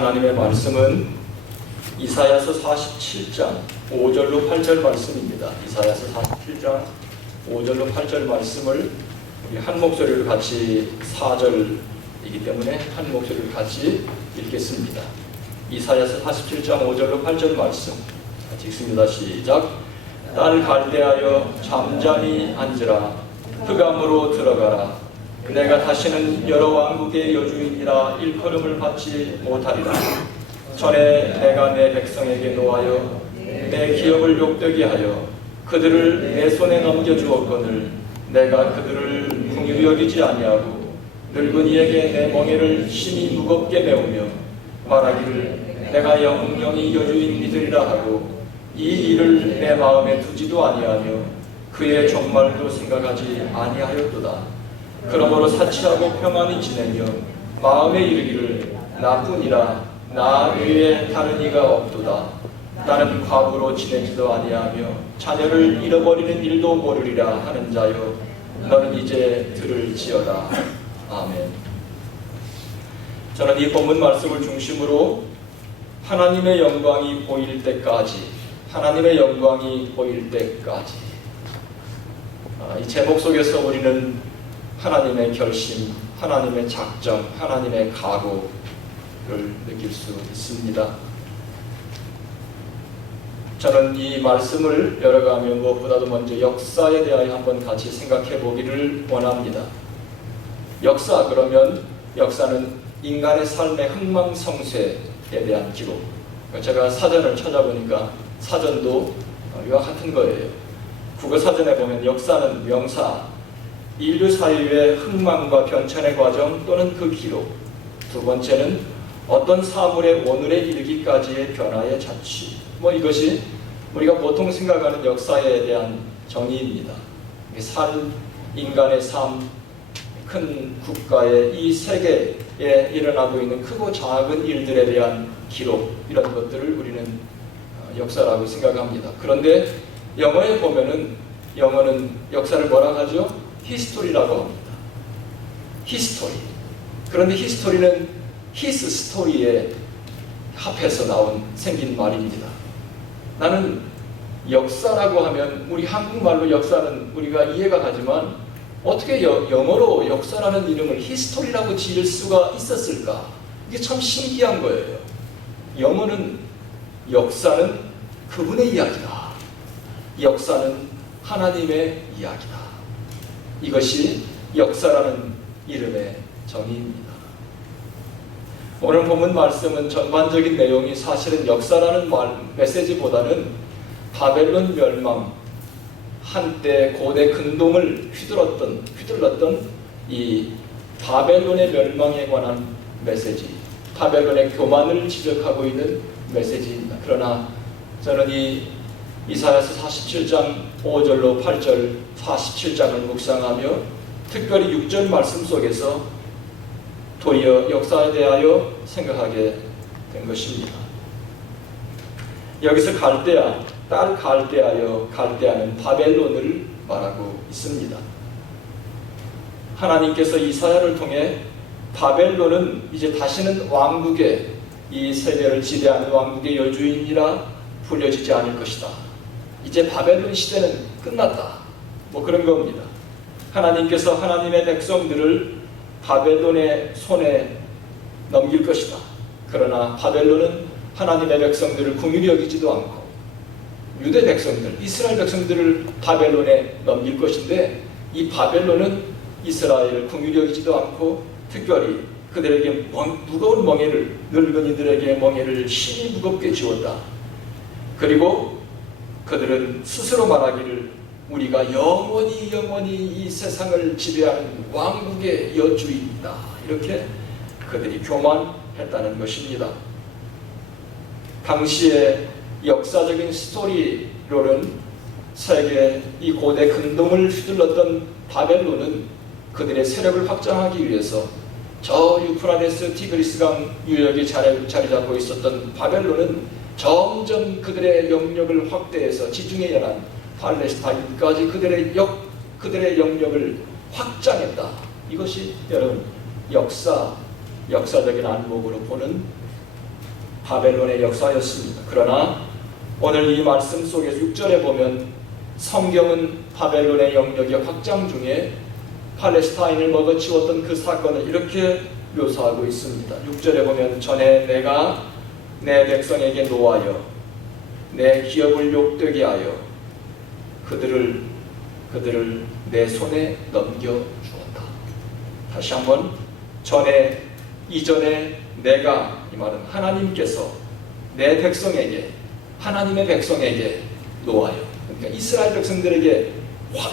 하나님의 말씀은 이사야서 47장 5절로 8절 말씀입니다. 이사야서 47장 5절로 8절 말씀을 우리 한 목소리로 같이 4절이기 때문에 한 목소리로 같이 읽겠습니다. 이사야서 47장 5절로 8절 말씀 같이 읽습니다. 시작. 딸 갈대하여 잠잠히 앉으라. 흑암으로 들어가라. 내가 다시는 여러 왕국의 여주인이라 일컬음을 받지 못하리라. 전에 내가 내 백성에게 노하여 내 기업을 욕되게 하여 그들을 내 손에 넘겨주었거늘 내가 그들을 긍휼히 여기지 아니하고 늙은이에게 내 멍에를 심히 무겁게 메우며 말하기를 내가 영영이 여주인이 되리라 하고 이 일을 내 마음에 두지도 아니하며 그의 종말도 생각하지 아니하였도다. 그러므로 사치하고 평안히 지내며 마음에 이르기를 나뿐이라 나 외에 다른 이가 없도다. 나는 과부로 지내지도 아니하며 자녀를 잃어버리는 일도 모르리라 하는 자여 너는 이제 들을지어다. 아멘. 저는 이 본문 말씀을 중심으로 하나님의 영광이 보일 때까지 하나님의 영광이 보일 때까지 이 제목 속에서 우리는 하나님의 결심, 하나님의 작정, 하나님의 각오를 느낄 수 있습니다. 저는 이 말씀을 열어가며 무엇보다도 먼저 역사에 대하여 한번 같이 생각해 보기를 원합니다. 역사 그러면 역사는 인간의 삶의 흥망성쇠에 대한 기록. 제가 사전을 찾아보니까 사전도 이와 같은 거예요. 국어사전에 보면 역사는 명사, 인류 사회의 흥망과 변천의 과정 또는 그 기록. 두 번째는 어떤 사물의 오늘에 이르기까지의 변화의 자취. 이것이 우리가 보통 생각하는 역사에 대한 정의입니다. 인간의 삶, 큰 국가의 이 세계에 일어나고 있는 크고 작은 일들에 대한 기록, 이런 것들을 우리는 역사라고 생각합니다. 그런데 영어에 보면은 영어는 역사를 뭐라고 하죠? 히스토리라고 합니다. 히스토리. 그런데 히스토리는 히스 스토리에 합해서 생긴 말입니다. 나는 역사라고 하면 우리 한국말로 역사는 우리가 이해가 가지만 어떻게 영어로 역사라는 이름을 히스토리라고 지을 수가 있었을까? 이게 참 신기한 거예요. 영어는 역사는 그분의 이야기다. 역사는 하나님의 이야기다. 이것이 역사라는 이름의 정의입니다. 오늘 본문 말씀은 전반적인 내용이 사실은 역사라는 메시지보다는 바벨론 멸망, 한때 고대 근동을 휘둘렀던 이 바벨론의 멸망에 관한 메시지, 바벨론의 교만을 지적하고 있는 메시지입니다. 그러나 저는 이사야서 47장 5절로 8절 47장을 묵상하며 특별히 6절 말씀 속에서 도리어 역사에 대하여 생각하게 된 것입니다. 여기서 갈대아, 딸 갈대하여 갈대아는 바벨론을 말하고 있습니다. 하나님께서 이사야를 통해 바벨론은 이제 다시는 왕국의 이 세계를 지배하는 왕국의 여주인이라 불려지지 않을 것이다. 이제 바벨론 시대는 끝났다. 그런 겁니다. 하나님께서 하나님의 백성들을 바벨론의 손에 넘길 것이다. 그러나 바벨론은 하나님의 백성들을 긍휼히 여기지도 않고 유대 백성들, 이스라엘 백성들을 바벨론에 넘길 것인데 이 바벨론은 이스라엘을 긍휼히 여기지도 않고 특별히 그들에게 무거운 멍에를, 늙은이들에게 멍에를 심히 무겁게 지웠다. 그리고 그들은 스스로 말하기를 우리가 영원히 이 세상을 지배하는 왕국의 여주인이다. 이렇게 그들이 교만했다는 것입니다. 당시의 역사적인 스토리로는 세계 이 고대 근동을 휘둘렀던 바벨론은 그들의 세력을 확장하기 위해서 저 유프라데스 티그리스강 유역에 자리 잡고 있었던 바벨론은 점점 그들의 영역을 확대해서 지중해 연안 팔레스타인까지 그들의 영역을 확장했다. 이것이 여러분 역사적인 안목으로 보는 바벨론의 역사였습니다. 그러나 오늘 이 말씀 속에서 6절에 보면 성경은 바벨론의 영역의 확장 중에 팔레스타인을 먹어치웠던 그 사건을 이렇게 묘사하고 있습니다. 6절에 보면 전에 내가 내 백성에게 노하여 내 기업을 욕되게 하여 그들을 내 손에 넘겨주었다. 다시 한번 이전에 내가, 이 말은 하나님께서 내 백성에게, 하나님의 백성에게 노하여, 그러니까 이스라엘 백성들에게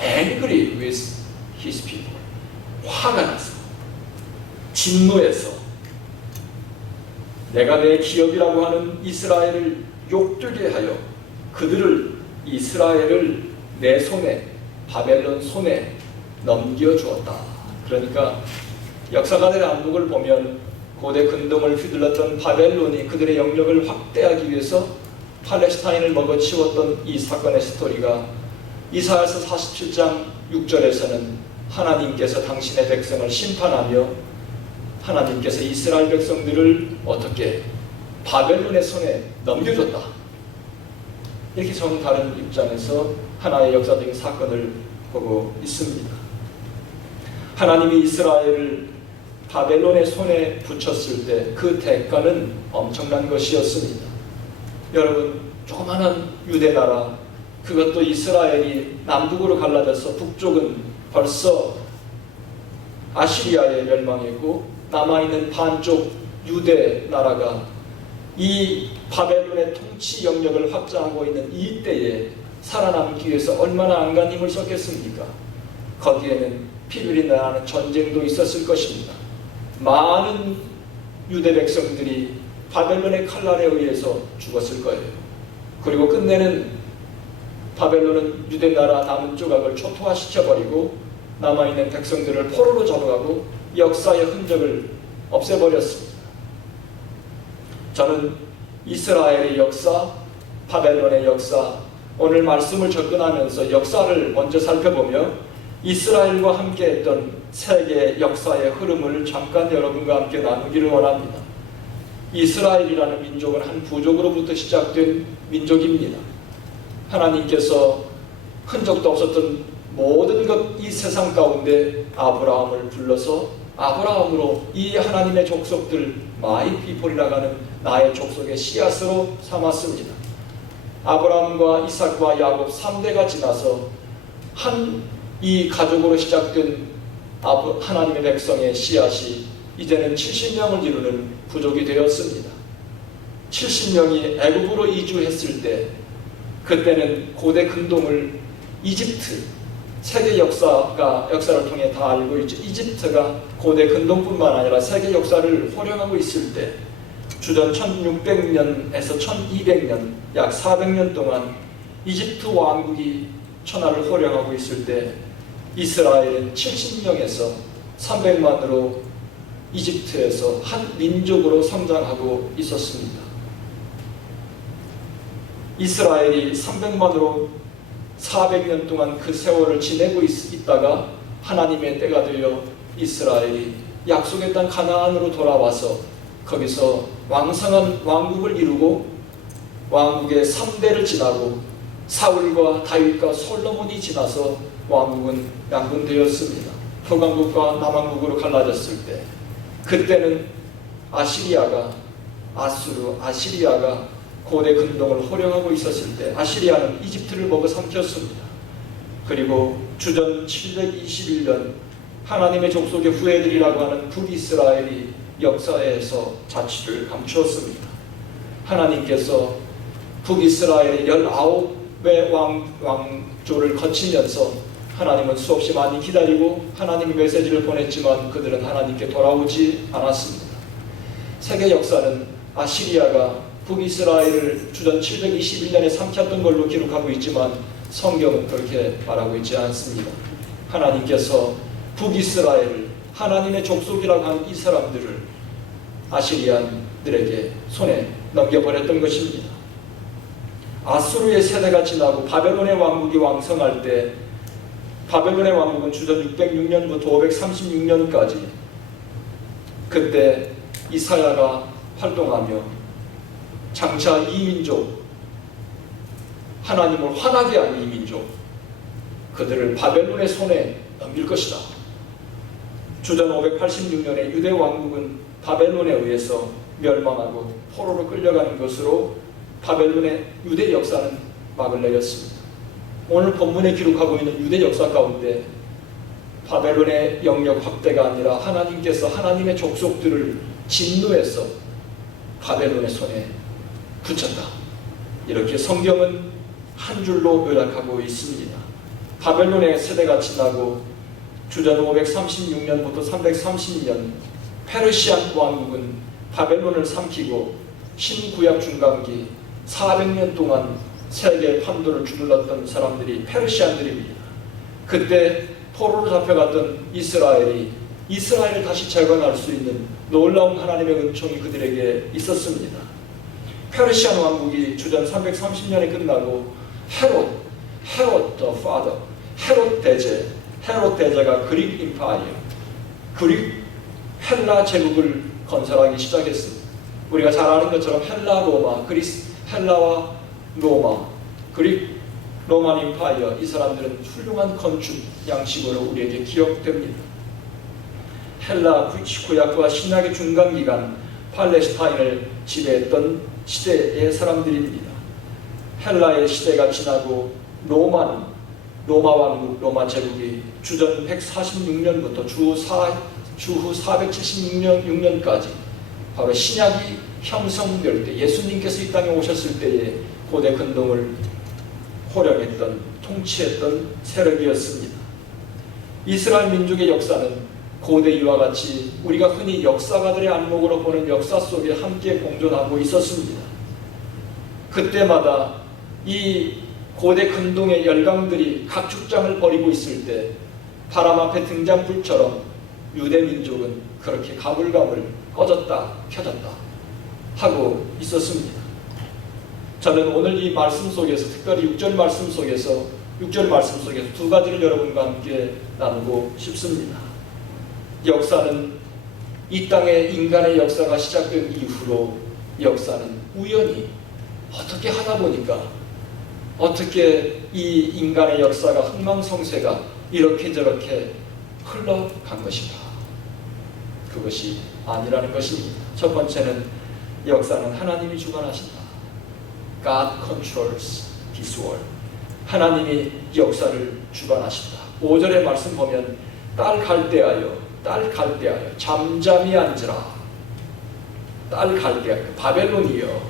angry with his people, 화가 나서 진노해서 내가 내 기업이라고 하는 이스라엘을 욕되게 하여 이스라엘을 내 손에, 바벨론 손에 넘겨주었다. 그러니까 역사가들의 안목을 보면 고대 근동을 휘둘렀던 바벨론이 그들의 영역을 확대하기 위해서 팔레스타인을 먹어치웠던 이 사건의 스토리가 이사야서 47장 6절에서는 하나님께서 당신의 백성을 심판하며 하나님께서 이스라엘 백성들을 어떻게 바벨론의 손에 넘겨줬다. 이렇게 전 다른 입장에서 하나의 역사적인 사건을 보고 있습니다. 하나님이 이스라엘을 바벨론의 손에 붙였을 때 그 대가는 엄청난 것이었습니다. 여러분, 조그마한 유대 나라, 그것도 이스라엘이 남북으로 갈라져서 북쪽은 벌써 아시리아에 멸망했고 남아있는 반쪽 유대 나라가 이 바벨론의 통치 영역을 확장하고 있는 이 때에 살아남기 위해서 얼마나 안간 힘을 썼겠습니까? 거기에는 피 흘린 나라는 전쟁도 있었을 것입니다. 많은 유대 백성들이 바벨론의 칼날에 의해서 죽었을 거예요. 그리고 끝내는 바벨론은 유대 나라 남은 조각을 초토화시켜버리고 남아있는 백성들을 포로로 잡아가고 역사의 흔적을 없애버렸습니다. 저는 이스라엘의 역사, 바벨론의 역사, 오늘 말씀을 접근하면서 역사를 먼저 살펴보며 이스라엘과 함께했던 세계 역사의 흐름을 잠깐 여러분과 함께 나누기를 원합니다. 이스라엘이라는 민족은 한 부족으로부터 시작된 민족입니다. 하나님께서 흔적도 없었던 모든 것 이 세상 가운데 아브라함을 불러서 아브라함으로 이 하나님의 족속들, 마이 피폴이라고 하는 나의 족속의 씨앗으로 삼았습니다. 아브라함과 이삭과 야곱 3대가 지나서 이 가족으로 시작된 하나님의 백성의 씨앗이 이제는 70명을 이루는 부족이 되었습니다. 70명이 애굽으로 이주했을 때 그때는 고대 근동을 이집트, 세계 역사를 통해 다 알고 있죠. 이집트가 고대 근동뿐만 아니라 세계 역사를 호령하고 있을 때 주전 1600년에서 1200년, 약 400년 동안 이집트 왕국이 천하를 호령하고 있을 때 이스라엘은 70명에서 300만으로 이집트에서 한 민족으로 성장하고 있었습니다. 이스라엘이 300만으로 400년 동안 그 세월을 지내고 있다가 하나님의 때가 되어 이스라엘이 약속의 땅 가나안으로 돌아와서 거기서 왕성한 왕국을 이루고 왕국의 3대를 지나고 사울과 다윗과 솔로몬이 지나서 왕국은 양분되었습니다. 북왕국과 남왕국으로 갈라졌을 때 그때는 아시리아가 고대 근동을 호령하고 있었을 때 아시리아는 이집트를 먹어삼켰습니다. 그리고 주전 721년 하나님의 족속의 후예들이라고 하는 북이스라엘이 역사에서 자취를 감추었습니다. 하나님께서 북이스라엘의 19의 왕조를 거치면서 하나님은 수없이 많이 기다리고 하나님의 메시지를 보냈지만 그들은 하나님께 돌아오지 않았습니다. 세계 역사는 아시리아가 북이스라엘을 주전 721년에 삼켰던 걸로 기록하고 있지만 성경은 그렇게 말하고 있지 않습니다. 하나님께서 북이스라엘을 하나님의 족속이라고 하는 이 사람들을 아시리안들에게 손에 넘겨버렸던 것입니다. 아수르의 세대가 지나고 바벨론의 왕국이 왕성할 때 바벨론의 왕국은 주전 606년부터 536년까지 그때 이사야가 활동하며 장차 이 민족, 하나님을 화나게 하는 이 민족, 그들을 바벨론의 손에 넘길 것이다. 주전 586년에 유대 왕국은 바벨론에 의해서 멸망하고 포로로 끌려가는 것으로 바벨론의 유대 역사는 막을 내렸습니다. 오늘 본문에 기록하고 있는 유대 역사 가운데 바벨론의 영역 확대가 아니라 하나님께서 하나님의 족속들을 진노해서 바벨론의 손에 붙였다. 이렇게 성경은 한 줄로 요약하고 있습니다. 바벨론의 세대가 지나고 주전 536년부터 332년 페르시안 왕국은 바벨론을 삼키고 신구약 중간기 400년 동안 세계 판도를 주물렀던 사람들이 페르시안들입니다. 그때 포로로 잡혀갔던 이스라엘을 다시 재건할 수 있는 놀라운 하나님의 은총이 그들에게 있었습니다. 페르시안 왕국이 주전 330년에 끝나고 헤롯 the father, 헤롯 대제가 그릭 임파이어, 그릭 헬라 제국을 건설하기 시작했습니다. 우리가 잘 아는 것처럼 헬라와 로마, 그릭 로만 임파이어, 이 사람들은 훌륭한 건축 양식으로 우리에게 기억됩니다. 헬라 구약과 신약의 중간기간 팔레스타인을 지배했던 시대의 사람들입니다. 헬라의 시대가 지나고 로마 왕국, 로마 제국이 주전 146년부터 주후 476년까지 바로 신약이 형성될 때, 예수님께서 이 땅에 오셨을 때에 고대 근동을 호령했던, 통치했던 세력이었습니다. 이스라엘 민족의 역사는 고대 이와 같이 우리가 흔히 역사가들의 안목으로 보는 역사 속에 함께 공존하고 있었습니다. 그때마다 이 고대 근동의 열강들이 각축장을 벌이고 있을 때 바람 앞에 등잔불처럼 유대 민족은 그렇게 가물가물 꺼졌다 켜졌다 하고 있었습니다. 저는 오늘 이 말씀 속에서, 특별히 6절 말씀 속에서 두 가지를 여러분과 함께 나누고 싶습니다. 역사는, 이 땅의 인간의 역사가 시작된 이후로 역사는 우연히 어떻게 하다 보니까 어떻게 이 인간의 역사가, 흥망성쇠가 이렇게 저렇게 흘러간 것인가? 그것이 아니라는 것입니다. 첫 번째는 역사는 하나님이 주관하신다. God controls this world. 하나님이 역사를 주관하신다. 5절의 말씀 보면 딸 갈대하여 잠잠히 앉으라. 딸 갈대하여 바벨론이여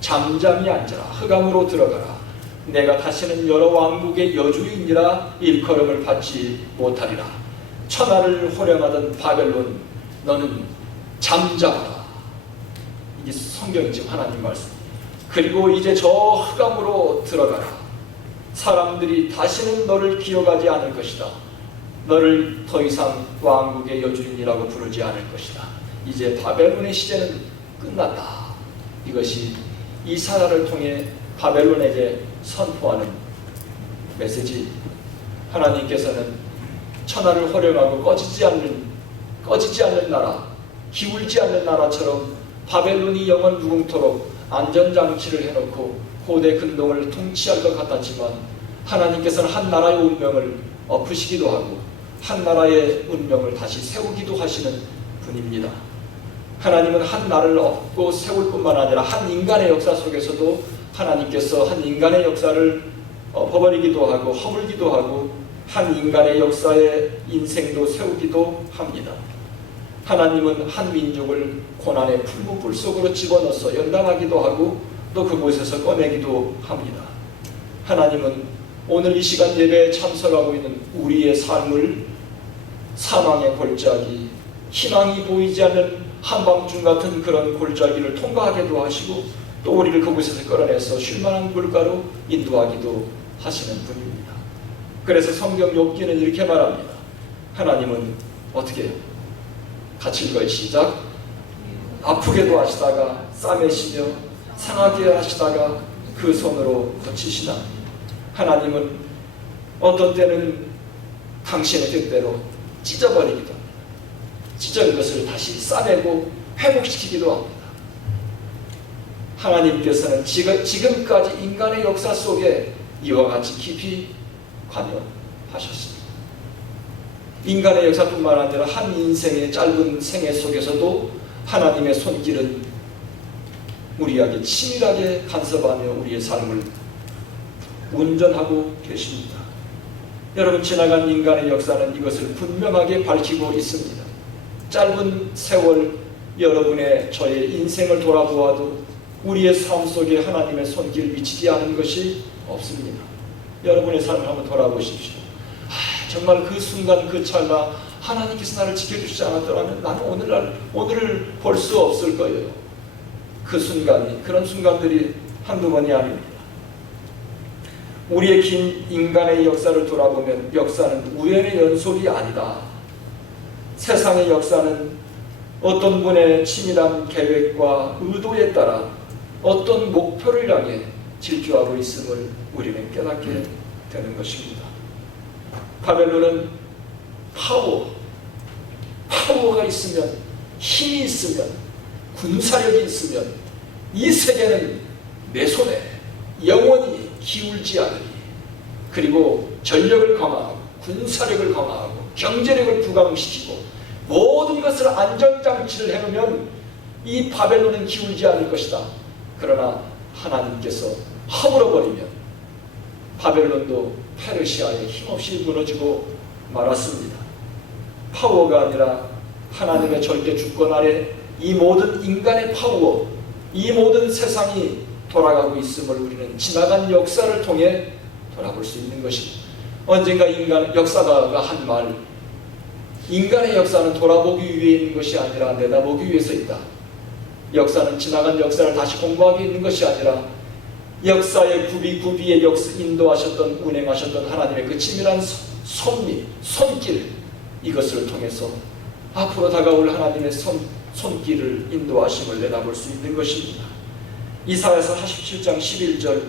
잠잠히 앉으라. 흑암으로 들어가라. 내가 다시는 여러 왕국의 여주인이라 일컬음을 받지 못하리라. 천하를 호령하던 바벨론, 너는 잠잠하라. 이게 성경이 지금 하나님 말씀. 그리고 이제 저 흑암으로 들어가라. 사람들이 다시는 너를 기억하지 않을 것이다. 너를 더 이상 왕국의 여주인이라고 부르지 않을 것이다. 이제 바벨론의 시대는 끝났다. 이것이 이사야를 통해 바벨론에게 선포하는 메시지. 하나님께서는 천하를 호령하고 꺼지지 않는 나라, 기울지 않는 나라처럼 바벨론이 영원 무궁토록 안전장치를 해놓고 고대 근동을 통치할 것 같았지만, 하나님께서는 한 나라의 운명을 엎으시기도 하고 한 나라의 운명을 다시 세우기도 하시는 분입니다. 하나님은 한 나라를 엎고 세울 뿐만 아니라 한 인간의 역사 속에서도 하나님께서 한 인간의 역사를 엎어버리기도 하고 허물기도 하고 한 인간의 역사의 인생도 세우기도 합니다. 하나님은 한 민족을 고난의 풀무불 속으로 집어넣어서 연단하기도 하고 또 그곳에서 꺼내기도 합니다. 하나님은 오늘 이 시간 예배에 참석하고 있는 우리의 삶을 사망의 골짜기, 희망이 보이지 않는 한밤중 같은 그런 골짜기를 통과하기도 하시고 또 우리를 그곳에서 끌어내서 쉴만한 물가로 인도하기도 하시는 분입니다. 그래서 성경 욥기는 이렇게 말합니다. 하나님은 어떻게 해요? 같이 읽어요. 시작. 아프게도 하시다가 싸매시며 상하게 하시다가 그 손으로 고치시나. 하나님은 어떤 때는 당신의 뜻대로 찢어버리기도 합니다. 찢은 것을 다시 싸매고 회복시키기도 합니다. 하나님께서는 지금까지 인간의 역사 속에 이와 같이 깊이 관여하셨습니다. 인간의 역사뿐만 아니라 한 인생의 짧은 생애 속에서도 하나님의 손길은 우리에게 치밀하게 간섭하며 우리의 삶을 운전하고 계십니다. 여러분, 지나간 인간의 역사는 이것을 분명하게 밝히고 있습니다. 짧은 세월 여러분의 저의 인생을 돌아보아도 우리의 삶 속에 하나님의 손길 미치지 않은 것이 없습니다. 여러분의 삶을 한번 돌아보십시오. 정말 그 순간 그 찰나 하나님께서 나를 지켜주시지 않았더라면 나는 오늘을 볼 수 없을 거예요. 그 순간이, 그런 순간들이 한두 번이 아닙니다. 우리의 긴 인간의 역사를 돌아보면 역사는 우연의 연속이 아니다. 세상의 역사는 어떤 분의 치밀한 계획과 의도에 따라 어떤 목표를 향해 질주하고 있음을 우리는 깨닫게 되는 것입니다. 바벨론은 파워가 있으면, 힘이 있으면, 군사력이 있으면 이 세계는 내 손에 영원히 기울지 않으니, 그리고 전력을 강화하고 군사력을 강화하고 경제력을 부강시키고 모든 것을 안전장치를 해놓으면 이 바벨론은 기울지 않을 것이다. 그러나 하나님께서 허물어버리면 바벨론도 페르시아에 힘없이 무너지고 말았습니다. 파워가 아니라 하나님의 절대 주권 아래 이 모든 인간의 파워, 이 모든 세상이 돌아가고 있음을 우리는 지나간 역사를 통해 돌아볼 수 있는 것입니다. 언젠가 역사가가 한 말, 인간의 역사는 돌아보기 위해 있는 것이 아니라 내다보기 위해서 있다. 역사는 지나간 역사를 다시 공부하기 있는 것이 아니라 역사의 구비에 인도하셨던, 운행하셨던 하나님의 그 치밀한 손길, 이것을 통해서 앞으로 다가올 하나님의 손길을 인도하심을 내다볼 수 있는 것입니다. 이사야서 47장 11절,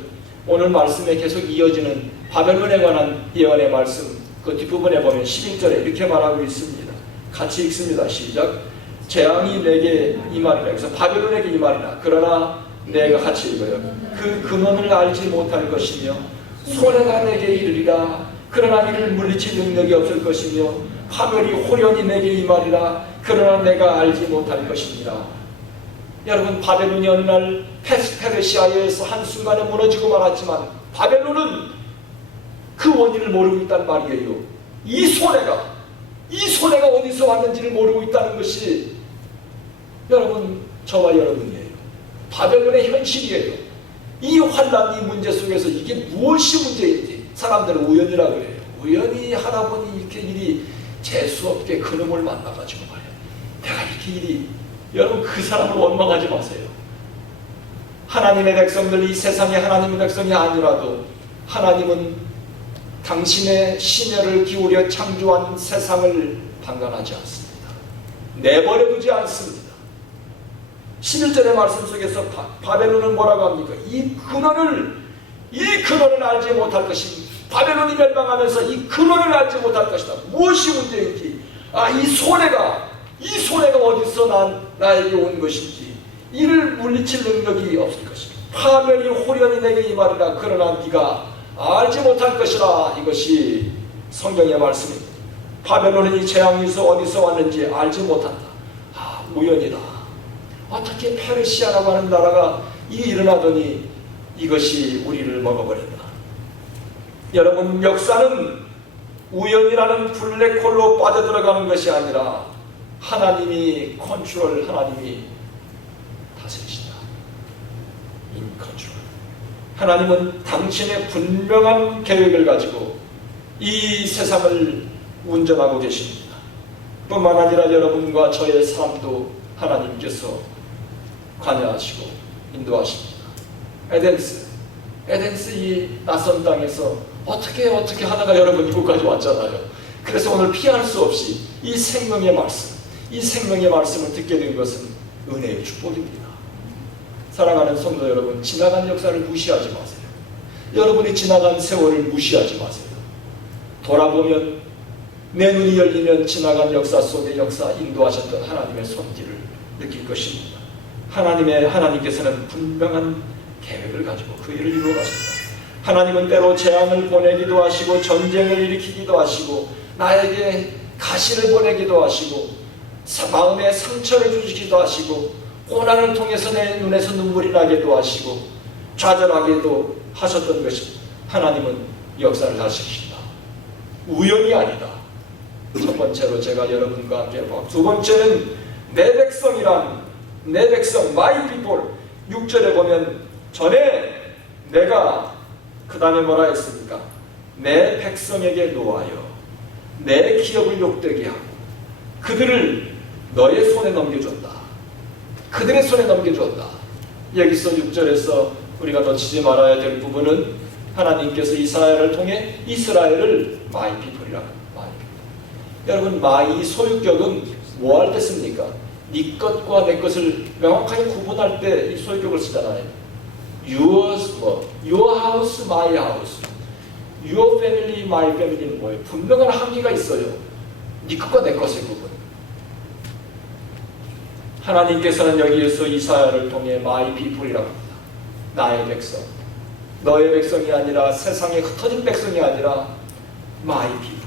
오늘 말씀에 계속 이어지는 바벨론에 관한 예언의 말씀, 그 뒷부분에 보면 11절에 이렇게 말하고 있습니다. 같이 읽습니다. 시작. 재앙이 내게 임하리라. 그래서 바벨론에게 임하리라. 그러나 내가 같이 읽어요. 그 근원을 알지 못할 것이며 손해가 내게 이르리라. 그러나 이를 물리칠 능력이 없을 것이며 파멸이 호련히 내게 임하리라. 그러나 내가 알지 못할 것입니다. 여러분, 바벨론이 어느 날 페르시아에서 한순간에 무너지고 말았지만 바벨론은 그 원인을 모르고 있단 말이에요. 이 손해가 어디서 왔는지를 모르고 있다는 것이 여러분, 저와 여러분이에요. 바벨론의 현실이에요. 이 환난, 이 문제 속에서 이게 무엇이 문제인지 사람들은 우연이라고 그래요. 우연히 하다 보니 이렇게 일이 재수없게 그놈을 만나가지고 말이에요. 내가 이렇게 일이, 여러분, 그 사람을 원망하지 마세요. 하나님의 백성들, 이 세상의 하나님의 백성이 아니라도 하나님은 당신의 심혈을 기울여 창조한 세상을 방관하지 않습니다. 내버려두지 않습니다. 11절의 말씀 속에서 바벨론은 뭐라고 합니까? 이 근원을 알지 못할 것입니다. 바벨론이 멸망하면서 이 근원을 알지 못할 것이다. 무엇이 문제인지, 이 손해가 어디서 나에게 온 것인지, 이를 물리칠 능력이 없을 것입니다. 파멸이 호련히 내게 임하리라. 그러나 네가 알지 못할 것이라. 이것이 성경의 말씀입니다. 바벨론은 이 재앙이 어디서 왔는지 알지 못한다. 우연이다. 어떻게 페르시아라고 하는 나라가 일어나더니 이것이 우리를 먹어버린다. 여러분, 역사는 우연이라는 블랙홀로 빠져들어가는 것이 아니라 하나님이 하나님이 다스리시다. In control. 하나님은 당신의 분명한 계획을 가지고 이 세상을 운전하고 계십니다. 뿐만 아니라 여러분과 저의 삶도 하나님께서 관여하시고 인도하십니다. 에덴스 이 낯선 땅에서 어떻게 하다가 여러분 이곳까지 왔잖아요. 그래서 오늘 피할 수 없이 이 생명의 말씀을 듣게 된 것은 은혜의 축복입니다. 사랑하는 성도 여러분, 지나간 역사를 무시하지 마세요. 여러분이 지나간 세월을 무시하지 마세요. 돌아보면, 내 눈이 열리면 지나간 역사 속에 인도하셨던 하나님의 손길을 느낄 것입니다. 하나님께서는 분명한 계획을 가지고 그 일을 이루어 가십니다. 하나님은 때로 재앙을 보내기도 하시고 전쟁을 일으키기도 하시고 나에게 가시를 보내기도 하시고 마음에 상처를 주시기도 하시고 고난을 통해서 내 눈에서 눈물이 나게도 하시고 좌절하게도 하셨던 것이 하나님은 역사를 하십니다. 우연이 아니다. 첫 번째로 제가 여러분과 함께 보고, 두 번째는 내 백성이란, 내 백성, my people. 6절에 보면 전에 내가 그 다음에 뭐라 했습니까? 내 백성에게 노하여 내 기업을 욕되게 하고 그들을 너의 손에 넘겨줬다. 그들의 손에 넘겨줬다. 여기서 6절에서 우리가 놓치지 말아야 될 부분은 하나님께서 이스라엘을 통해 이스라엘을 my people이라고 합니다. 여러분, my 소유격은 뭐 할 때 씁니까? 네 것과 내 것을 명확하게 구분할 때 이 소유격을 쓰잖아요. your house, my house. your family, my family는 뭐예요? 분명한 한계가 있어요. 네 것과 내 것의 부분. 하나님께서는 여기에서 이사야를 통해 my people이라고 합니다. 나의 백성. 너의 백성이 아니라 세상에 흩어진 백성이 아니라 my people.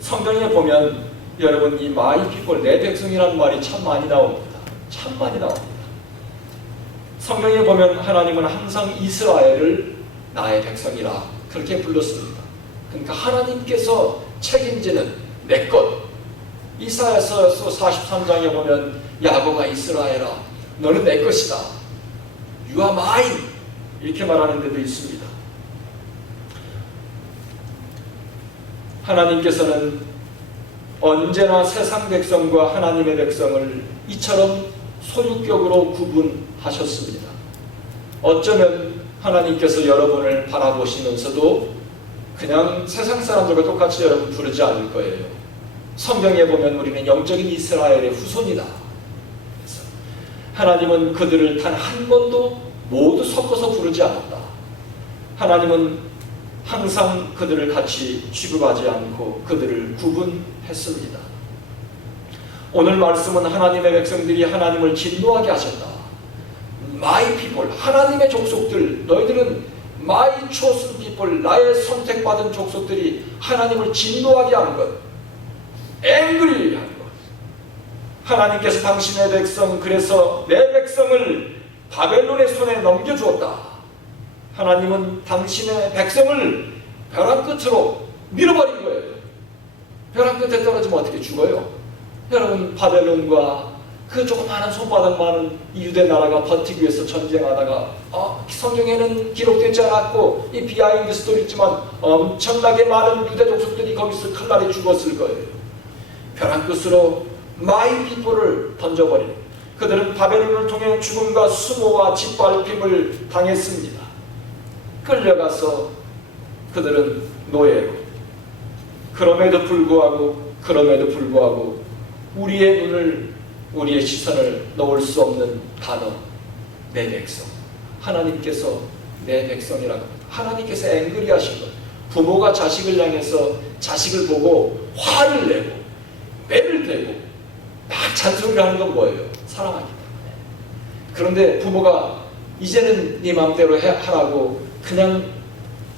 성경에 보면 여러분 이 my people, 내 백성이라는 말이 참 많이 나옵니다. 참 많이 나옵니다. 성경에 보면 하나님은 항상 이스라엘을 나의 백성이라 그렇게 불렀습니다. 그러니까 하나님께서 책임지는 내 것. 이사야서 43장에 보면 야곱아 이스라엘아 너는 내 것이다. You are mine. 이렇게 말하는 데도 있습니다. 하나님께서는 언제나 세상 백성과 하나님의 백성을 이처럼 소유격으로 구분하셨습니다. 어쩌면 하나님께서 여러분을 바라보시면서도 그냥 세상 사람들과 똑같이 여러분 부르지 않을 거예요. 성경에 보면 우리는 영적인 이스라엘의 후손이다. 그래서 하나님은 그들을 단 한 번도 모두 섞어서 부르지 않았다. 하나님은 항상 그들을 같이 취급하지 않고 그들을 구분했습니다. 오늘 말씀은 하나님의 백성들이 하나님을 진노하게 하셨다. My people, 하나님의 족속들, 너희들은 my chosen people, 나의 선택받은 족속들이 하나님을 진노하게 하는 것, angry 하는 것. 하나님께서 당신의 백성, 그래서 내 백성을 바벨론의 손에 넘겨주었다. 하나님은 당신의 백성을 벼랑 끝으로 밀어버린 거예요. 벼랑 끝에 떨어지면 어떻게 죽어요? 여러분, 바벨론과 그 조그마한 손바닥만한 이 유대 나라가 버티기 위해서 전쟁하다가 성경에는 기록되지 않았고 이 비하인드 스토리지만 엄청나게 많은 유대 족속들이 거기서 칼날에 죽었을 거예요. 벼랑 끝으로 마이 people를 던져버린, 그들은 바벨론을 통해 죽음과 수모와 짓밟힘을 당했습니다. 끌려가서 그들은 노예로. 그럼에도 불구하고 우리의 눈을, 우리의 시선을 놓을 수 없는 단어, 내 백성. 하나님께서 내 백성이라고 합니다. 하나님께서 앵그리 하신 것. 부모가 자식을 향해서 자식을 보고 화를 내고 매를 대고 막 잔소리를 하는 건 뭐예요? 사랑하기 때문에. 그런데 부모가 이제는 네 마음대로 하라고 그냥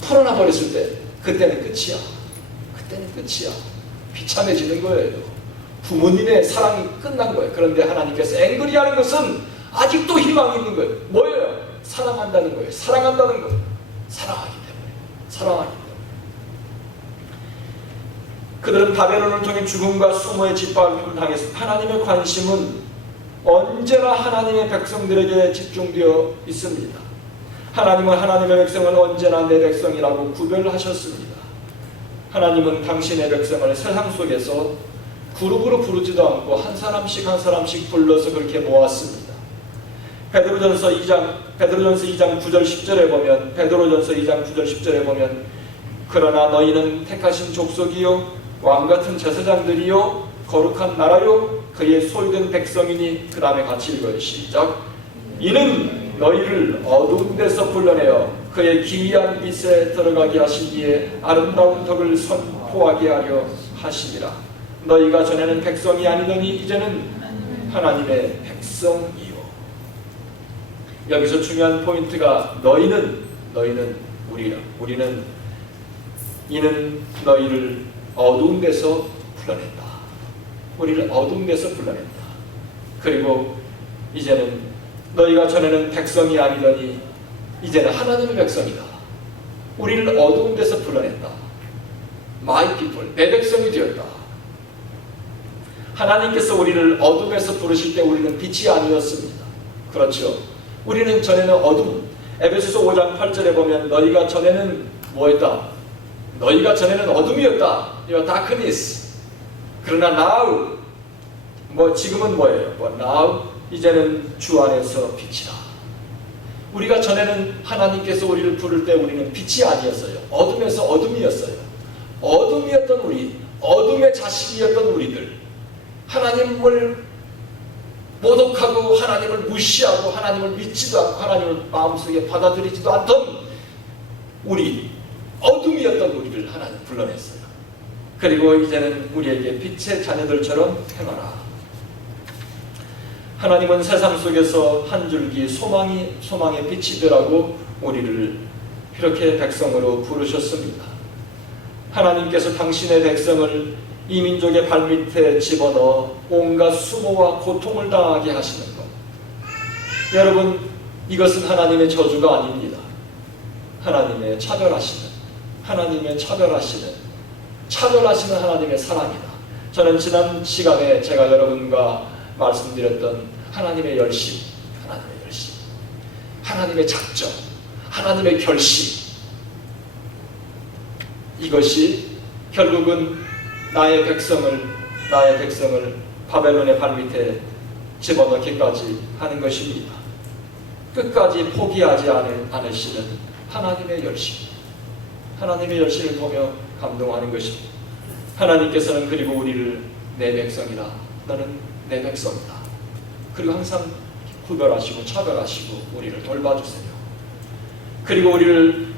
풀어놔 버렸을 때 그때는 끝이야. 그때는 끝이야. 비참해지는 거예요. 부모님의 사랑이 끝난 거예요. 그런데 하나님께서 앵그리하는 것은 아직도 희망이 있는 거예요. 뭐예요? 사랑한다는 거예요. 사랑한다는 거예요. 사랑하기 때문에. 그들은 바벨론을 통해 죽음과 수모의 짓밟힘을 당했습니다. 하나님의 관심은 언제나 하나님의 백성들에게 집중되어 있습니다. 하나님은 하나님의 백성을 언제나 내 백성이라고 구별하셨습니다. 하나님은 당신의 백성을 세상 속에서 그룹으로 부르지도 않고 한 사람씩 불러서 그렇게 모았습니다. 베드로전서 2장 9절 10절에 보면 그러나 너희는 택하신 족속이요 왕같은 제사장들이요 거룩한 나라요 그의 소유된 백성이니. 그 다음에 같이 읽어요. 시작. 이는 너희를 어두운 데서 불러내어 그의 기이한 빛에 들어가게 하신 이의 아름다운 덕을 선포하게 하려 하심이라. 너희가 전에는 백성이 아니더니 이제는 하나님의 백성이요. 여기서 중요한 포인트가 너희는 우리는 이는 너희를 어두운 데서 불러냈다. 우리를 어두운 데서 불러냈다. 그리고 이제는 너희가 전에는 백성이 아니더니 이제는 하나님의 백성이다. 우리를 어두운 데서 불러냈다. My people, 내 백성이 되었다. 하나님께서 우리를 어둠에서 부르실 때 우리는 빛이 아니었습니다. 그렇죠. 우리는 전에는 어둠. 에베소서 5장 8절에 보면 너희가 전에는 뭐였다? 너희가 전에는 어둠이었다. Your darkness. 그러나 now, 지금은 뭐예요? now, 이제는 주 안에서 빛이다. 우리가 전에는 하나님께서 우리를 부를 때 우리는 빛이 아니었어요. 어둠에서 어둠이었어요. 어둠이었던 우리, 어둠의 자식이었던 우리들, 하나님을 모독하고 하나님을 무시하고 하나님을 믿지도 않고 하나님을 마음속에 받아들이지도 않던 우리, 어둠이었던 우리를 하나님 불러냈어요. 그리고 이제는 우리에게 빛의 자녀들처럼 행하라. 하나님은 세상 속에서 한 줄기 소망의 빛이더라고 우리를 이렇게 백성으로 부르셨습니다. 하나님께서 당신의 백성을 이 민족의 발밑에 집어넣어 온갖 수모와 고통을 당하게 하시는 것. 여러분, 이것은 하나님의 저주가 아닙니다. 하나님의 차별하시는 하나님의 사랑이다. 저는 지난 시간에 제가 여러분과 말씀드렸던 하나님의 열심, 하나님의 작정, 하나님의 결심, 이것이 결국은 나의 백성을 바벨론의 발밑에 집어넣기까지 하는 것입니다. 끝까지 포기하지 않으시는 하나님의 열심을 보며 감동하는 것입니다. 하나님께서는 그리고 우리를 내 백성이라, 너는 내 백성이다. 그리고 항상 구별하시고 차별하시고 우리를 돌봐주세요. 그리고 우리를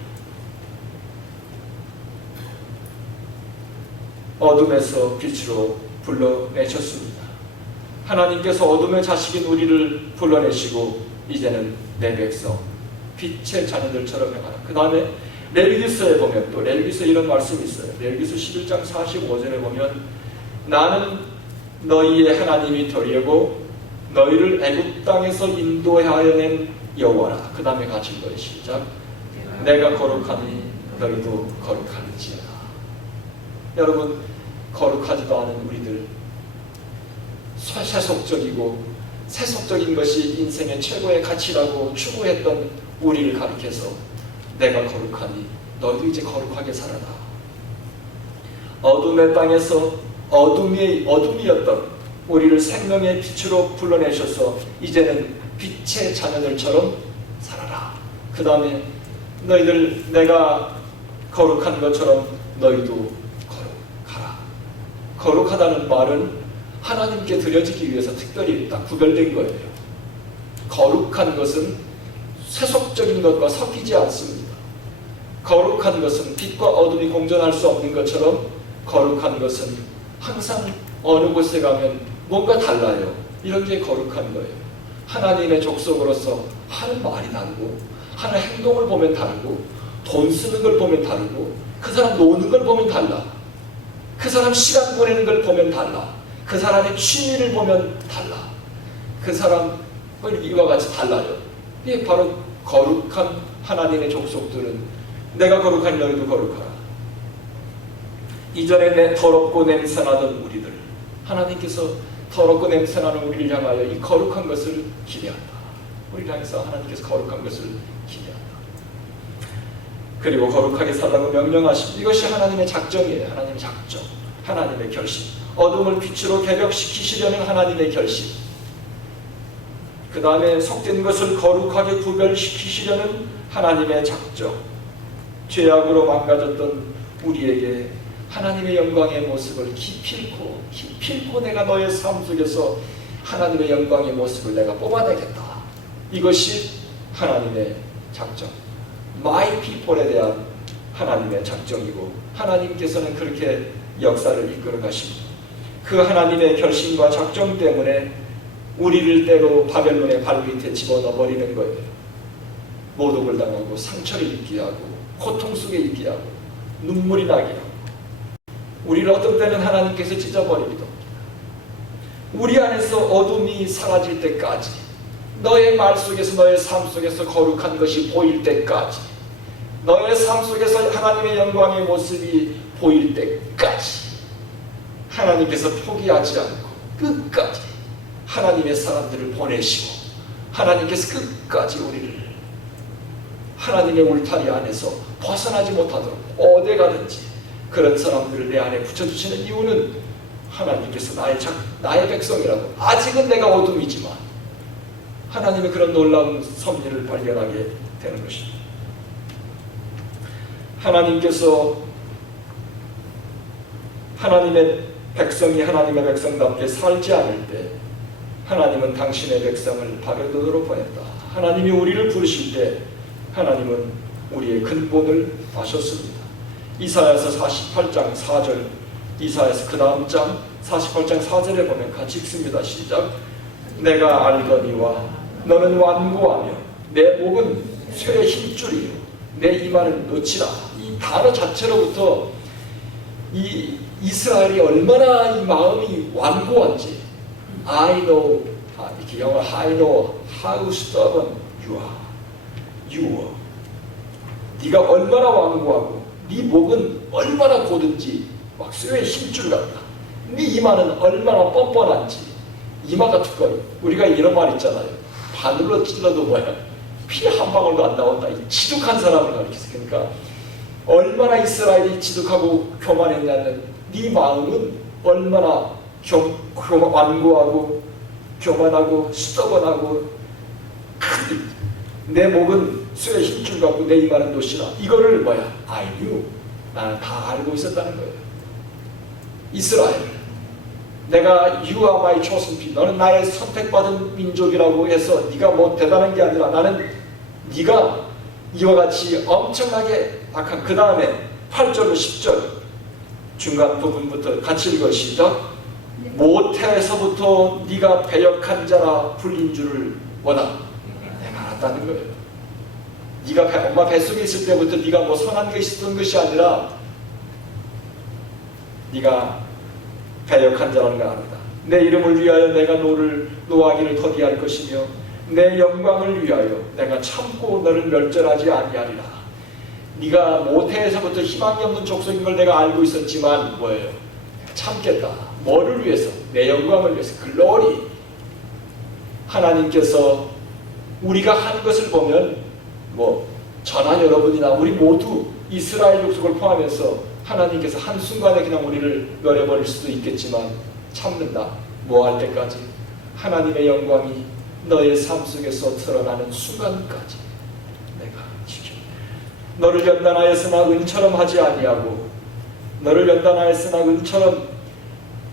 어둠에서 빛으로 불러내셨습니다. 하나님께서 어둠의 자식인 우리를 불러내시고 이제는 내 백성, 빛의 자녀들처럼 행하라. 그 다음에 레위기서에 보면 또 레위기서에 이런 말씀이 있어요. 레위기서 11장 45절에 보면 나는 너희의 하나님이 되려고 너희를 애굽 땅에서 인도하여 낸 여호와라. 그 다음에 같이 읽어요. 시작. 내가 거룩하니 너희도 거룩할지어다. 여러분, 거룩하지도 않은 우리들, 세속적인 것이 인생의 최고의 가치라고 추구했던 우리를 가리켜서 내가 거룩하니 너희도 이제 거룩하게 살아라. 어둠의 땅에서 어둠이었던 우리를 생명의 빛으로 불러내셔서 이제는 빛의 자녀들처럼 살아라. 그 다음에 너희들 내가 거룩한 것처럼 너희도 거룩하라. 거룩하다는 말은 하나님께 드려지기 위해서 특별히 딱 구별된 거예요. 거룩한 것은 세속적인 것과 섞이지 않습니다. 거룩한 것은 빛과 어둠이 공존할 수 없는 것처럼 거룩한 것은 항상 어느 곳에 가면 뭔가 달라요. 이런 게 거룩한 거예요. 하나님의 족속으로서 하는 말이 다르고 하는 행동을 보면 다르고 돈 쓰는 걸 보면 다르고 그 사람 노는 걸 보면 달라. 그 사람 시간 보내는 걸 보면 달라. 그 사람의 취미를 보면 달라. 그 사람 이와 같이 달라요. 이게 바로 거룩한 하나님의 족속들은 내가 거룩한 너희도 거룩하라. 이전에 더럽고 냄새나던 우리들, 하나님께서 더럽고 냄새나는 우리를 향하여 이 거룩한 것을 기대한다. 우리를 향해서 하나님께서 거룩한 것을 기대한다. 그리고 거룩하게 살라고 명령하십니다. 이것이 하나님의 작정이에요. 하나님의 작정, 하나님의 결심. 어둠을 빛으로 개벽시키시려는 하나님의 결심. 그 다음에 속된 것을 거룩하게 구별시키시려는 하나님의 작정. 죄악으로 망가졌던 우리에게 하나님의 영광의 모습을 기필코 내가 너의 삶 속에서 하나님의 영광의 모습을 내가 뽑아내겠다. 이것이 하나님의 작정, My people에 대한 하나님의 작정이고 하나님께서는 그렇게 역사를 이끌어 가십니다. 그 하나님의 결심과 작정 때문에 우리를 때로 바벨론의 발밑에 집어넣어 버리는 거예요. 모독을 당하고 상처를 입게 하고 고통 속에 있게 하고 눈물이 나게 하고 우리를 어떤 때는 하나님께서 찢어버리기도 합니다. 우리 안에서 어둠이 사라질 때까지, 너의 말 속에서 너의 삶 속에서 거룩한 것이 보일 때까지, 너의 삶 속에서 하나님의 영광의 모습이 보일 때까지 하나님께서 포기하지 않고 끝까지 하나님의 사람들을 보내시고 하나님께서 끝까지 우리를 하나님의 울타리 안에서 벗어나지 못하도록 어디 가든지 그런 사람들을 내 안에 붙여주시는 이유는 하나님께서 나의 백성이라고, 아직은 내가 어둠이지만 하나님의 그런 놀라운 섭리를 발견하게 되는 것입니다. 하나님께서 하나님의 백성이 하나님의 백성답게 살지 않을 때 하나님은 당신의 백성을 바벨론으로 보냈다. 하나님이 우리를 부르실 때 하나님은 우리의 근본을 아셨습니다. 이사야서 48장 4절, 이사야서 그 다음 장 48장 4절에 보면 같이 읽습니다. 시작. 내가 알거니와 너는 완고하며 내 목은 쇠의 힘줄이요 내 이마는 노치라. 이 단어 자체로부터 이 이스라엘이 얼마나 이 마음이 완고한지, I know, 이렇게 영어 I know how stubborn you are. 네가 얼마나 완고하고 네 목은 얼마나 고든지 막 쇠의 힘줄 같다. 네 이마는 얼마나 뻔뻔한지, 이마가 두꺼워. 우리가 이런 말 있잖아요. 바늘로 찔러도 뭐야? 피 한 방울도 안 나온다. 이 지독한 사람을 가리켜서. 그러니까 얼마나 이스라엘이 지독하고 교만했냐면 네 마음은 얼마나 완고하고 교만하고 스터번하고 내 목은 쇠의 힘줄 같고 내 이마는 노시라. 이거를 뭐야? I knew. 나는 다 알고 있었다는 거예요. 이스라엘, 내가 You are my chosen people, 너는 나의 선택받은 민족이라고 해서 네가 뭐 대단한 게 아니라 나는 네가 이와 같이 엄청나게 악한, 그 다음에 8절로 10절 중간 부분부터 같이 읽어 시작. 모태에서부터 네가 배역한 자라 불린 줄을 원하. 내가 알았다는 거예요. 네가 엄마 뱃속에 있을 때부터 네가 뭐 선한 게 있었던 것이 아니라 네가 배역한 자라는 걸 안다. 내 이름을 위하여 내가 노하기를 더디할 것이며 내 영광을 위하여 내가 참고 너를 멸절하지 아니하리라. 네가 모태에서부터 희망이 없는 족속인 걸 내가 알고 있었지만 뭐예요? 참겠다. 뭐를 위해서? 내 영광을 위해서. 글로리. 하나님께서 우리가 한 것을 보면 뭐 저나 여러분이나 우리 모두 이스라엘 족속을 포함해서 하나님께서 한순간에 그냥 우리를 멸해버릴 수도 있겠지만 참는다. 뭐 할 때까지? 하나님의 영광이 너의 삶 속에서 드러나는 순간까지 내가 지켜. 너를 연단하였으나 은처럼 하지 아니하고, 너를 연단하였으나 은처럼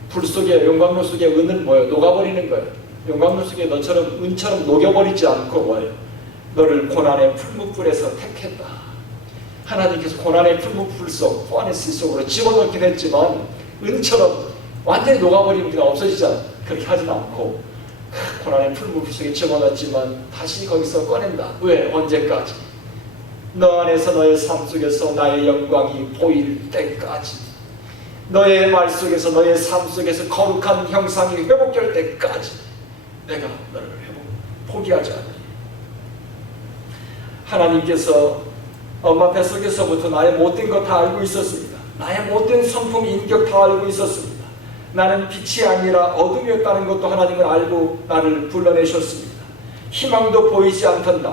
불 속에, 용광로 속에 은은 뭐예요? 녹아버리는 거예요. 용광로 속에 너처럼 은처럼 녹여버리지 않고 뭐예요? 너를 고난의 풀무불에서 택했다. 하나님께서 고난의 풀무불 속, 포아네스 속으로 집어넣긴 했지만 은처럼 완전히 녹아버리면 그냥 없어지잖아. 그렇게 하진 않고 고난의 풀무불 속에 집어넣었지만 다시 거기서 꺼낸다. 왜? 언제까지? 너 안에서 너의 삶 속에서 나의 영광이 보일 때까지, 너의 말 속에서 너의 삶 속에서 거룩한 형상이 회복될 때까지 내가 너를 포기하지 않으리. 하나님께서 엄마 뱃속에서부터 나의 못된 것 다 알고 있었습니다. 나의 못된 성품, 인격 다 알고 있었습니다. 나는 빛이 아니라 어둠이었다는 것도 하나님은 알고 나를 불러내셨습니다. 희망도 보이지 않던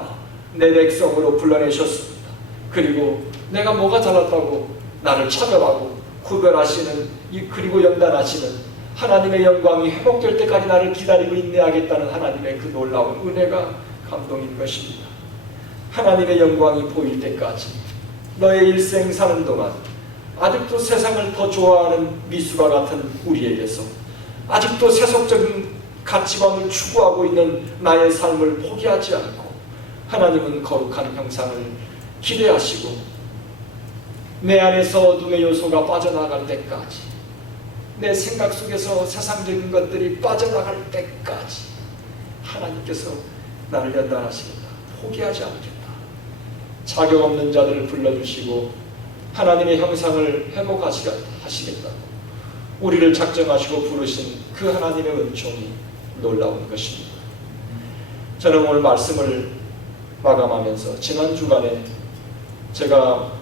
내 백성으로 불러내셨습니다. 그리고 내가 뭐가 잘났다고 나를 차별하고 구별하시는, 그리고 연단하시는 하나님의 영광이 회복될 때까지 나를 기다리고 인내하겠다는 하나님의 그 놀라운 은혜가 감동인 것입니다. 하나님의 영광이 보일 때까지 너의 일생 사는 동안 아직도 세상을 더 좋아하는 미수가 같은 우리에게서, 아직도 세속적인 가치관을 추구하고 있는 나의 삶을 포기하지 않고 하나님은 거룩한 형상을 기대하시고 내 안에서 어둠의 요소가 빠져나갈 때까지, 내 생각 속에서 세상적인 것들이 빠져나갈 때까지 하나님께서 나를 연단하시겠다. 포기하지 않겠다. 자격 없는 자들을 불러주시고 하나님의 형상을 회복하시겠다. 우리를 작정하시고 부르신 그 하나님의 은총이 놀라운 것입니다. 저는 오늘 말씀을 마감하면서 지난 주간에 제가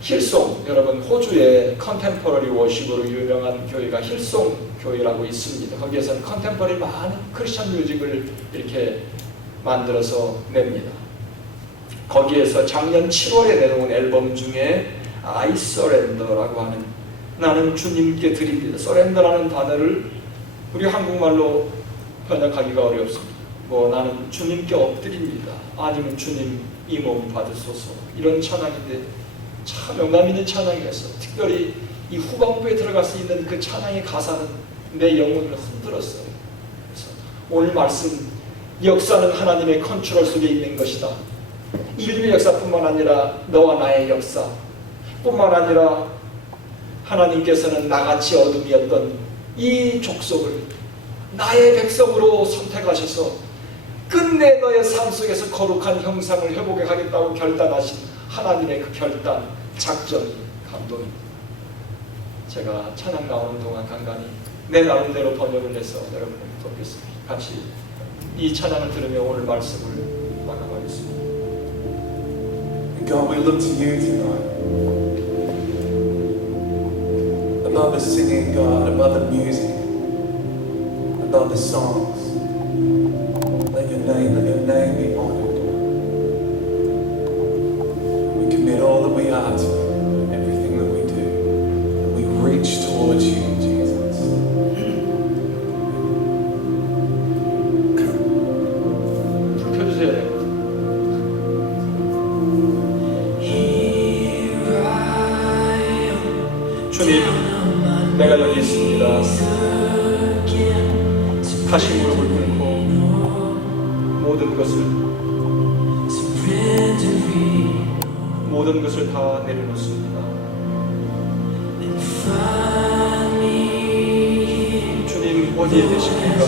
힐송, 여러분 호주의 컨템퍼러리 워십으로 유명한 교회가 힐송 교회라고 있습니다. 거기에서는 컨템퍼러리 많은 크리스천 뮤직을 이렇게 만들어서 냅니다. 거기에서 작년 7월에 내놓은 앨범 중에 I Surrender라고 하는, 나는 주님께 드립니다. Surrender라는 단어를 우리 한국말로 번역하기가 어렵습니다. 나는 주님께 엎드립니다. 아니면 주님 이 몸 받으소서. 이런 찬양인데 참 영감 있는 찬양이었어요. 특별히 이 후반부에 들어갈 수 있는 그 찬양의 가사는 내 영혼을 흔들었어요. 그래서 오늘 말씀, 역사는 하나님의 컨트롤 속에 있는 것이다. 인류의 역사뿐만 아니라 너와 나의 역사 뿐만 아니라 하나님께서는 나같이 어둠이었던 이 족속을 나의 백성으로 선택하셔서 끝내 너의 삶 속에서 거룩한 형상을 회복해 가겠다고 결단하신 하나님의 그 결단, 작전이 감동입니다. 제가 찬양 나오는 동안 간간히 내 나름대로 번역을 해서 여러분에게 돕겠습니다. 같이 이 찬양을 들으며 오늘 말씀을 마감하겠습니다. God, we look to you tonight. Above the singing, God, above the music, above the songs, let your name be honored. We commit all that we are to you, everything that we do, and we reach towards you, Jesus. 불 켜주세요. 네. 주님, 내가 여기 있습니다. 다시 무릎을 꿇고 모든 것을 다 내려놓습니다. 주님 어디에 계십니까?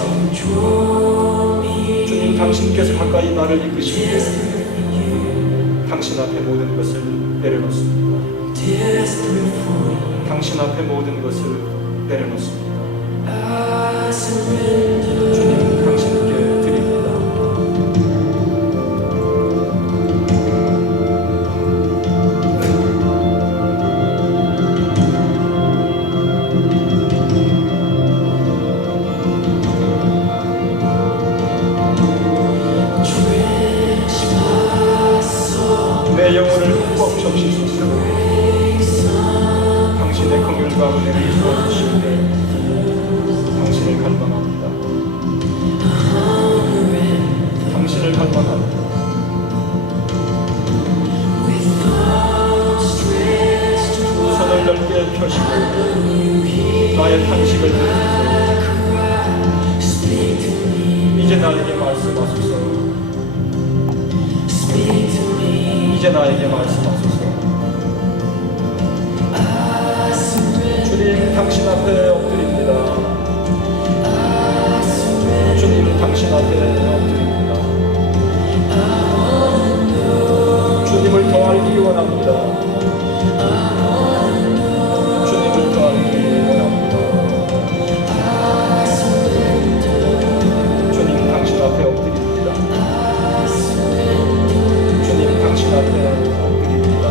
주님 당신께서 가까이 나를 이끄시고 당신 앞에 모든 것을 내려놓습니다. 당신 앞에 모든 것을 내려놓습니다. 주님 당신께 드립니다. 내 영혼을 흠뻑 적시소서. 당신의 긍휼과 은혜를 부어주실 때 당신을 갈망합니다. 당신을 갈망합니다. 두 손을 넓게 펴시고 나의 탄식을 들으소서. 이제 나에게 말씀하소서. 이제 나에게 말씀하소서. 주님 당신 앞에 엎드립니다. 주님 당신 앞에 엎드립니다. 주님을 더 알기 원합니다. 주님을 더 알기 원합니다. 주님 당신 앞에 엎드립니다. 주님 당신 앞에 엎드립니다.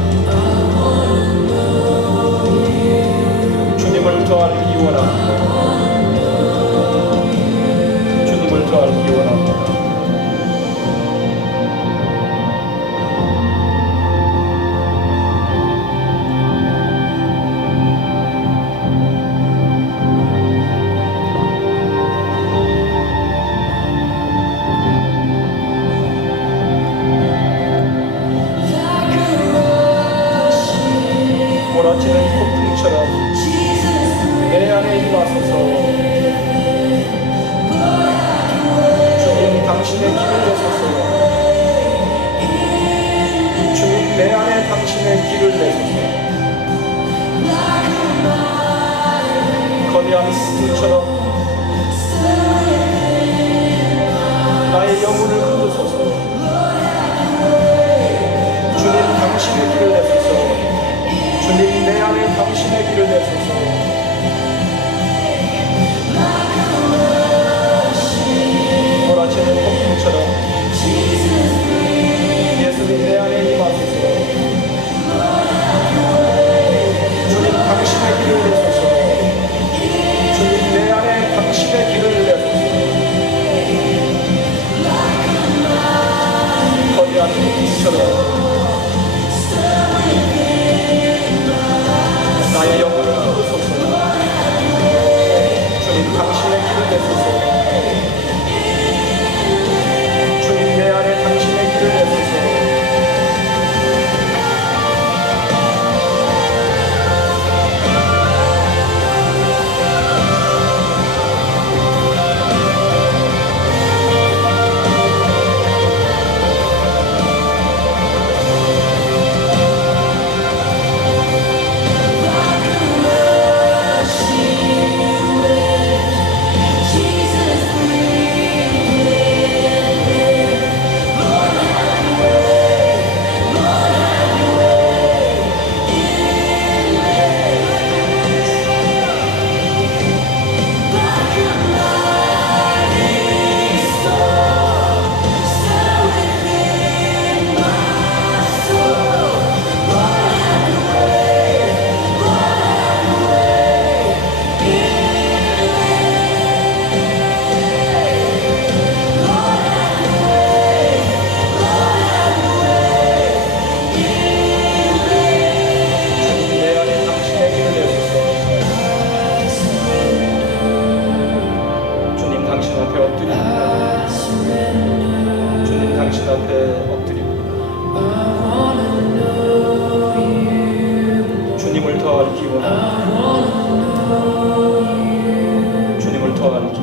주님을 더 알기 원합니다. 주님을 더 알기 원합니다. 몰아치는 폭풍처럼 내 안에 임하소서. 주님 당신의 길을 내소서. 주님 내 안에 당신의 길을 내소서. 거대한 스투처럼 나의 영혼을 흔드소서. 주님 당신의 길을 내소서. 주님 내 안에 당신의 길을 내소서. 몰아치는 폭풍처럼 예수님 내 안에 임하소서. 주님 당신의 길을 내소서. 주님 내 안에 당신의 길을 내소서. 거대한 폭풍처럼 나의 영혼을 흔드소서. 주님 당신의 길을 내소서. 주님 내 안에 당신의 길을 내소서. 주님을 더 알기 원합니다. 주님을 더 알기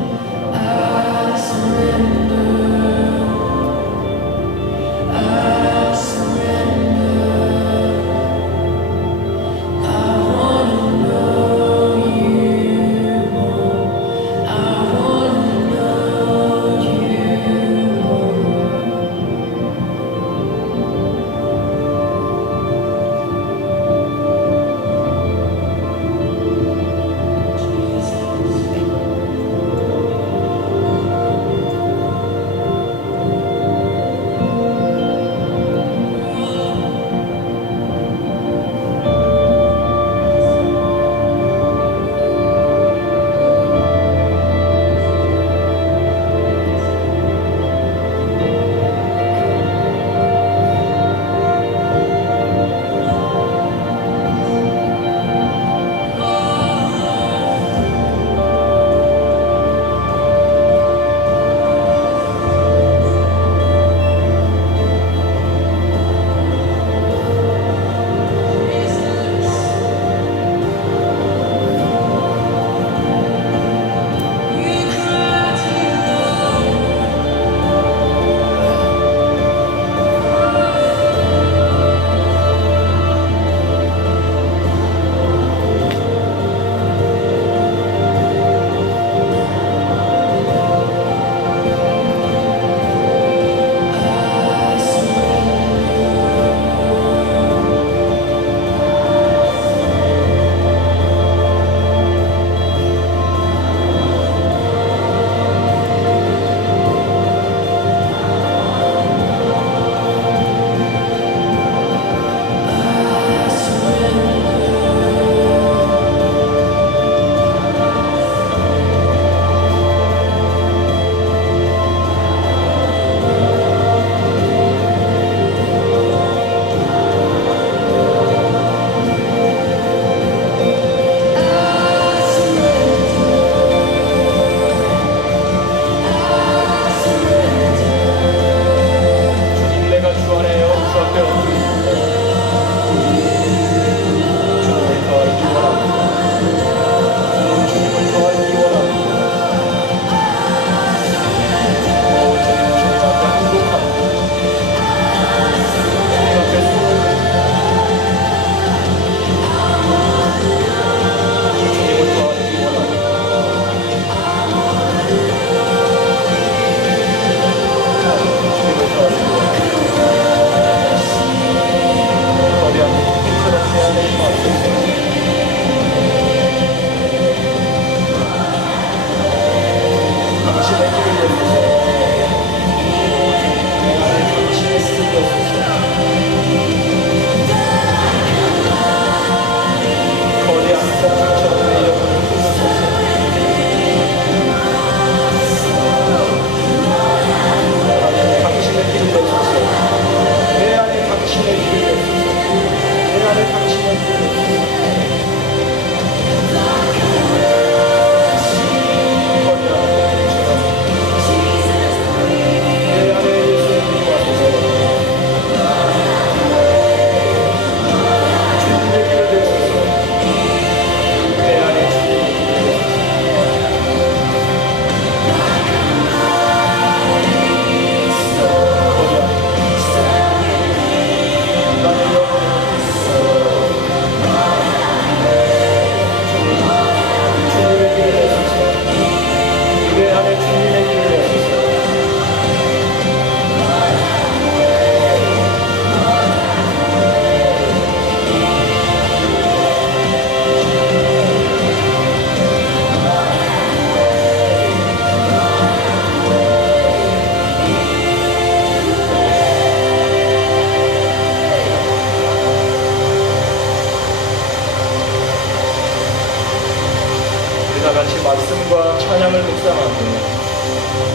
말씀과 찬양을 묵상하며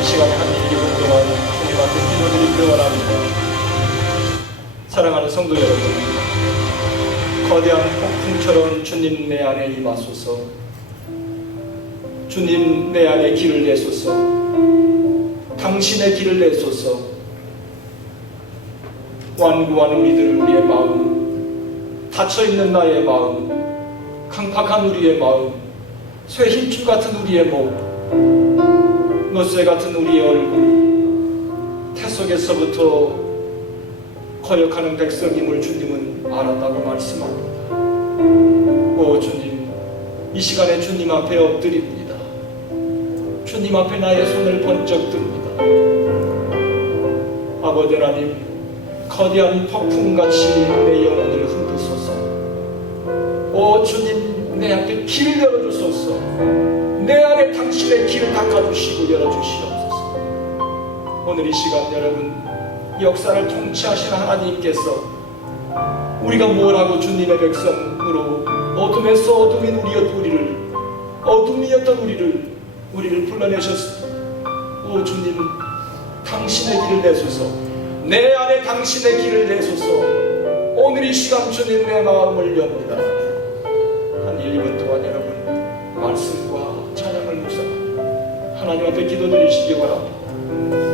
이 시간에 한 1분 동안 주님한테 기도드리기 원합니다. 사랑하는 성도 여러분, 거대한 폭풍처럼 주님 내 안에 임하소서. 주님 내 안에 길을 내소서. 당신의 길을 내소서. 완고한 우리의 마음, 닫혀있는 나의 마음, 강팍한 우리의 마음, 쇠 힘줄 같은 우리의 몸, 노쇠 같은 우리의 얼굴, 태 속에서부터 거역하는 백성임을 주님은 알았다고 말씀합니다. 오 주님, 이 시간에 주님 앞에 엎드립니다. 주님 앞에 나의 손을 번쩍 듭니다. 아버지 하나님, 거대한 폭풍같이 내 영혼을 흔드소서. 오 주님, 내 앞에 길을 열어주소서. 내 안에 당신의 길을 닦아주시고 열어주시옵소서. 오늘 이 시간 여러분, 역사를 통치하시는 하나님께서 우리가 뭘 하고 주님의 백성으로 어둠에서 어둠이었던 우리를 불러내셨습니다. 오 주님, 당신의 길을 내소서. 내 안에 당신의 길을 내소서. 오늘 이 시간 주님 내 마음을 엽니다. 한 1분 동안 여러분 말씀과 찬양을 묵상하며 하나님 앞에 기도드리시기 바랍니다.